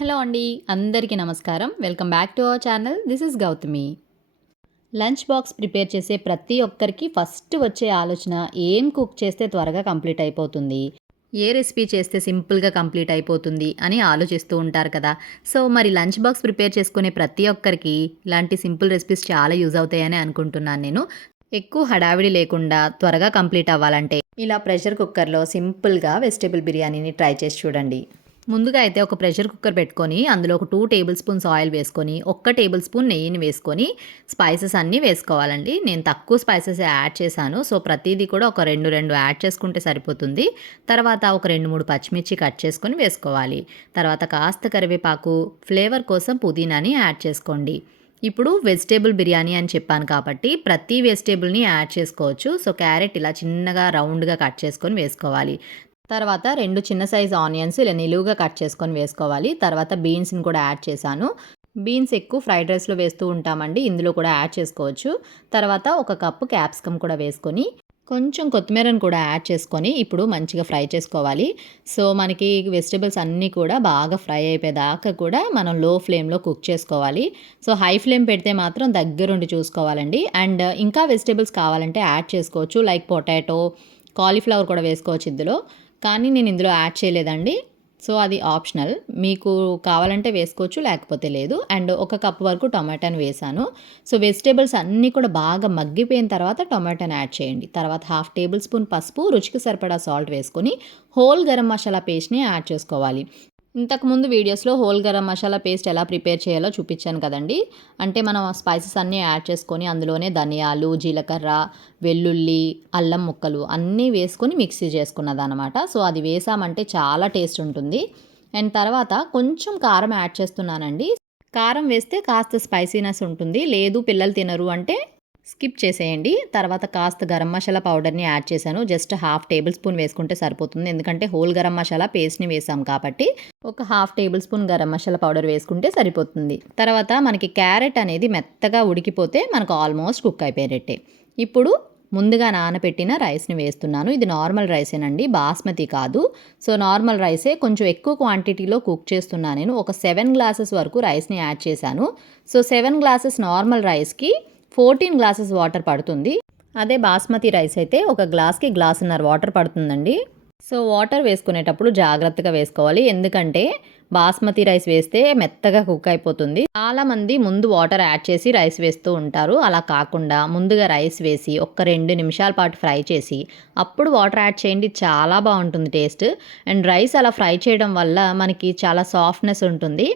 Hello అండి అందరికీ నమస్కారం. Welcome back to our channel. This is Gautami. Lunch box prepare చేసే ప్రతి ఒక్కరికి ఫస్ట్ వచ్చే ఆలోచన ఏం కుక్ చేస్తే త్వరగా కంప్లీట్ అయిపోతుంది? ఏ రెసిపీ చేస్తే సింపుల్గా కంప్లీట్ అయిపోతుంది అని ఆలోచిస్తూ ఉంటారు కదా. సో మరి లంచ్ బాక్స్ ప్రిపేర్ చేసుకునే ప్రతి ఒక్కరికి ఇలాంటి సింపుల్ రెసిపీస్ చాలా యూజ్ అవుతాయని అనుకుంటున్నాను నేను. ఎక్కువ హడావిడి లేకుండా త్వరగా కంప్లీట్ అవ్వాలంటే ఇలా ప్రెషర్ కుక్కర్లో సింపుల్గా వెజిటేబుల్ బిర్యానీని ట్రై చేసి చూడండి. ముందుగా అయితే ఒక ప్రెషర్ కుక్కర్ పెట్టుకొని అందులో ఒక టూ టేబుల్ స్పూన్స్ ఆయిల్ వేసుకొని ఒక్క టేబుల్ స్పూన్ నెయ్యిని వేసుకొని స్పైసెస్ అన్నీ వేసుకోవాలండి. నేను తక్కువ స్పైసెస్ యాడ్ చేశాను. సో ప్రతిదీ కూడా ఒక రెండు రెండు యాడ్ చేసుకుంటే సరిపోతుంది. తర్వాత ఒక రెండు మూడు పచ్చిమిర్చి కట్ చేసుకొని వేసుకోవాలి. తర్వాత కాస్త కరివేపాకు ఫ్లేవర్ కోసం పుదీనాని యాడ్ చేసుకోండి. ఇప్పుడు వెజిటేబుల్ బిర్యానీ అని చెప్పాను కాబట్టి ప్రతి వెజిటేబుల్ని యాడ్ చేసుకోవచ్చు. సో క్యారెట్ ఇలా చిన్నగా రౌండ్గా కట్ చేసుకొని వేసుకోవాలి. తర్వాత రెండు చిన్న సైజ్ ఆనియన్స్ ఇలా నిలువుగా కట్ చేసుకొని వేసుకోవాలి. తర్వాత బీన్స్ని కూడా యాడ్ చేశాను. బీన్స్ ఎక్కువ ఫ్రైడ్ రైస్లో వేస్తూ ఉంటామండి. ఇందులో కూడా యాడ్ చేసుకోవచ్చు. తర్వాత ఒక కప్పు క్యాప్సికమ్ కూడా వేసుకొని కొంచెం కొత్తిమీరను కూడా యాడ్ చేసుకొని ఇప్పుడు మంచిగా ఫ్రై చేసుకోవాలి. సో మనకి వెజిటేబుల్స్ అన్నీ కూడా బాగా ఫ్రై అయిపోయేదాకా కూడా మనం లో ఫ్లేమ్లో కుక్ చేసుకోవాలి. సో హై ఫ్లేమ్ పెడితే మాత్రం దగ్గరుండి చూసుకోవాలండి. అండ్ ఇంకా వెజిటేబుల్స్ కావాలంటే యాడ్ చేసుకోవచ్చు. లైక్ పొటాటో కాలీఫ్లవర్ కూడా వేసుకోవచ్చు ఇందులో. కానీ నేను ఇందులో యాడ్ చేయలేదండి. సో అది ఆప్షనల్. మీకు కావాలంటే వేసుకోవచ్చు లేకపోతే లేదు. అండ్ ఒక కప్ వరకు టొమాటోని వేసాను. సో వెజిటేబుల్స్ అన్నీ కూడా బాగా మగ్గిపోయిన తర్వాత టొమాటోని యాడ్ చేయండి. తర్వాత హాఫ్ టేబుల్ స్పూన్ పసుపు రుచికి సరిపడా సాల్ట్ వేసుకొని హోల్ గరం మసాలా పేస్ట్ని యాడ్ చేసుకోవాలి. ఇంతకుముందు వీడియోస్లో హోల్ గరం మసాలా పేస్ట్ ఎలా ప్రిపేర్ చేయాలో చూపించాను కదండి. అంటే మనం స్పైసెస్ అన్నీ యాడ్ చేసుకొని అందులోనే ధనియాలు జీలకర్ర వెల్లుల్లి అల్లం ముక్కలు అన్నీ వేసుకొని మిక్సీ చేసుకున్నది అనమాట సో అది వేసామంటే చాలా టేస్ట్ ఉంటుంది. అండ్ తర్వాత కొంచెం కారం యాడ్ చేస్తున్నానండి. కారం వేస్తే కాస్త స్పైసీనెస్ ఉంటుంది. లేదు పిల్లలు తినరు అంటే స్కిప్ చేసేయండి. తర్వాత కాస్త గరం మసాలా పౌడర్ని యాడ్ చేశాను. జస్ట్ హాఫ్ టేబుల్ స్పూన్ వేసుకుంటే సరిపోతుంది. ఎందుకంటే హోల్ గరం మసాలా పేస్ట్ని వేసాం కాబట్టి ఒక half tablespoon garam masala powder వేసుకుంటే సరిపోతుంది. తర్వాత మనకి క్యారెట్ అనేది మెత్తగా ఉడికిపోతే మనకు ఆల్మోస్ట్ కుక్ అయిపోయినట్టే ఇప్పుడు ముందుగా నానబెట్టిన రైస్ని వేస్తున్నాను. ఇది నార్మల్ రైసేనండి. బాస్మతి కాదు. సో నార్మల్ రైసే కొంచెం ఎక్కువ క్వాంటిటీలో కుక్ చేస్తున్నాను నేను. ఒక సెవెన్ గ్లాసెస్ వరకు రైస్ని యాడ్ చేశాను. సో సెవెన్ గ్లాసెస్ నార్మల్ రైస్కి ఫోర్టీన్ గ్లాసెస్ వాటర్ పడుతుంది. అదే బాస్మతి రైస్ అయితే ఒక గ్లాస్కి గ్లాసున్నర వాటర్ పడుతుందండి. సో వాటర్ వేసుకునేటప్పుడు జాగ్రత్తగా వేసుకోవాలి. ఎందుకంటే బాస్మతి రైస్ వేస్తే మెత్తగా కుక్ అయిపోతుంది. చాలామంది ముందు వాటర్ యాడ్ చేసి రైస్ వేస్తూ ఉంటారు. అలా కాకుండా ముందుగా రైస్ వేసి ఒక్క రెండు నిమిషాల పాటు ఫ్రై చేసి అప్పుడు వాటర్ యాడ్ చేయండి. చాలా బాగుంటుంది టేస్ట్. అండ్ రైస్ అలా ఫ్రై చేయడం వల్ల మనకి చాలా సాఫ్ట్నెస్ ఉంటుంది.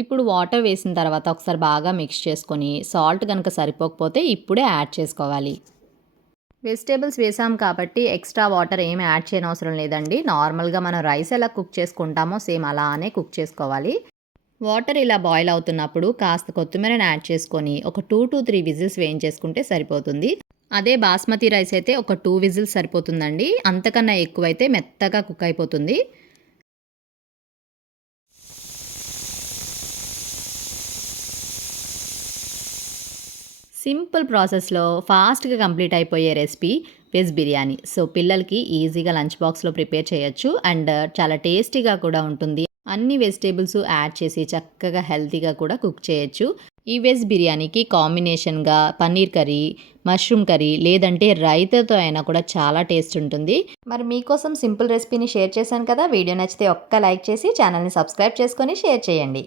ఇప్పుడు వాటర్ వేసిన తర్వాత ఒకసారి బాగా మిక్స్ చేసుకొని సాల్ట్ కనుక సరిపోకపోతే ఇప్పుడే యాడ్ చేసుకోవాలి. వెజిటేబుల్స్ వేసాం కాబట్టి ఎక్స్ట్రా వాటర్ ఏమి యాడ్ చేయనవసరం లేదండి. నార్మల్గా మనం రైస్ ఎలా కుక్ చేసుకుంటామో సేమ్ అలానే కుక్ చేసుకోవాలి. వాటర్ ఇలా బాయిల్ అవుతున్నప్పుడు కాస్త కొత్తిమీరని యాడ్ చేసుకొని ఒక టూ టు త్రీ విజిల్స్ వేయించేసుకుంటే సరిపోతుంది. అదే బాస్మతి రైస్ అయితే ఒక టూ విజిల్స్ సరిపోతుందండి. అంతకన్నా ఎక్కువైతే మెత్తగా కుక్ అయిపోతుంది. సింపుల్ ప్రాసెస్లో ఫాస్ట్గా కంప్లీట్ అయిపోయే రెసిపీ వెజ్ బిర్యానీ. సో పిల్లలకి ఈజీగా లంచ్ బాక్స్లో ప్రిపేర్ చేయొచ్చు. అండ్ చాలా టేస్టీగా కూడా ఉంటుంది. అన్ని వెజిటేబుల్స్ యాడ్ చేసి చక్కగా హెల్తీగా కూడా కుక్ చేయొచ్చు. ఈ వెజ్ బిర్యానీకి కాంబినేషన్గా పన్నీర్ కర్రీ మష్రూమ్ కర్రీ లేదంటే రైతాతో అయినా కూడా చాలా టేస్ట్ ఉంటుంది. మరి మీకోసం సింపుల్ రెసిపీని షేర్ చేశాను కదా! వీడియో నచ్చితే ఒక్క లైక్ చేసి ఛానల్ని సబ్స్క్రైబ్ చేసుకొని షేర్ చేయండి.